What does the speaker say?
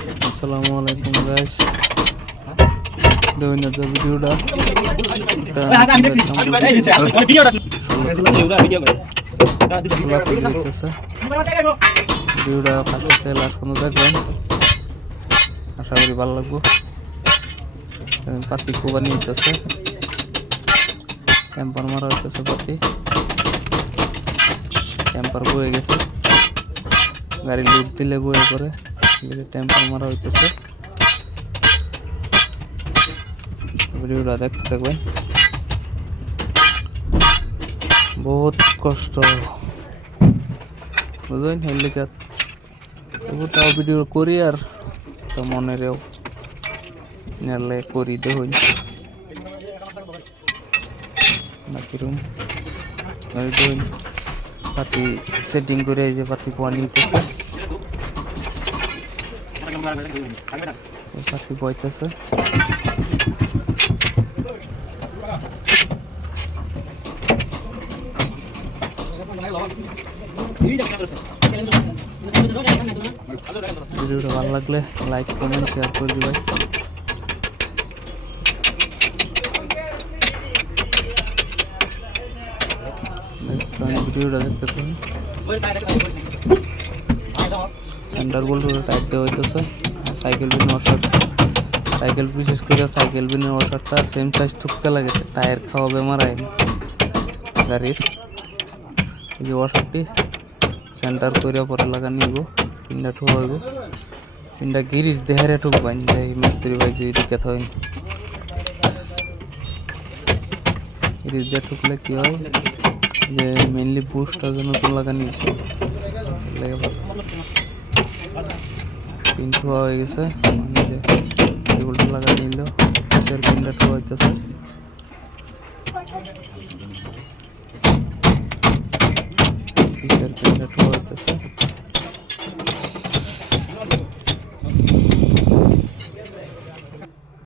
আসসালামু আলাইকুম গাইস, দেখুন যে ভিডিওটা ভিডিওটা ফার্স্ট লাস্ট পর্যন্ত দেখবেন, আশা করি ভালো লাগবো। পাতি কোবানি হইতেছে, ক্যাম্পার মারা হইতেছে, পাতি ক্যাম্পার বয়ে গেছে, গাড়ি লুট দিলে বয়ে করে টেম্পার মারা হইতেছে। ভিডিওটা দেখতে থাকবেন, বহুত কষ্ট বুঝলেন। হেলিকা তবু তাও ভিডিও করি আর তো মনেরেও নেলে করি দেখুন বাকি রুম দেখুন পাতি সেটিং করে এই যে পাতি পোয়া নিতেছে, পাতি বইতেছে। ভিডিওটা ভালো লাগলে লাইক কমেন্ট শেয়ার করে দিবেন। ভিডিওটা দেখতে থাকুন। সেন্টার বোল্ট টাইট দেওয়া হইতেছে। সাইকেল বিন ওয়াশার, সাইকেল বিশেষ করে সাইকেল বিনের ওয়াশারটা সেম সাইজ থুকতে লাগে, টায়ার খাওয়া বেমার আইন গাড়ির। এই যে ওয়াশারটি সেন্টার করে পরে লাগা নিব, পিনটা ঠোয়া হইব, পিনটা গিরিজ দেহারে ঠুকবাইন যাই মিস্ত্রি ভাই যে এদিকে থইন। গিরিজ দিয়ে ঠুকলে কি হয় যে মেনলি বুশটা যে নতুন লাগা নিয়েছে পিন ঠোয়া হয়ে গেছে, মানে যে কেবলটা লাগা নিল পিসের পিনটা ঠোয়া হইতেছে। পিসের পিনটা ঠোয়া হইতেছে।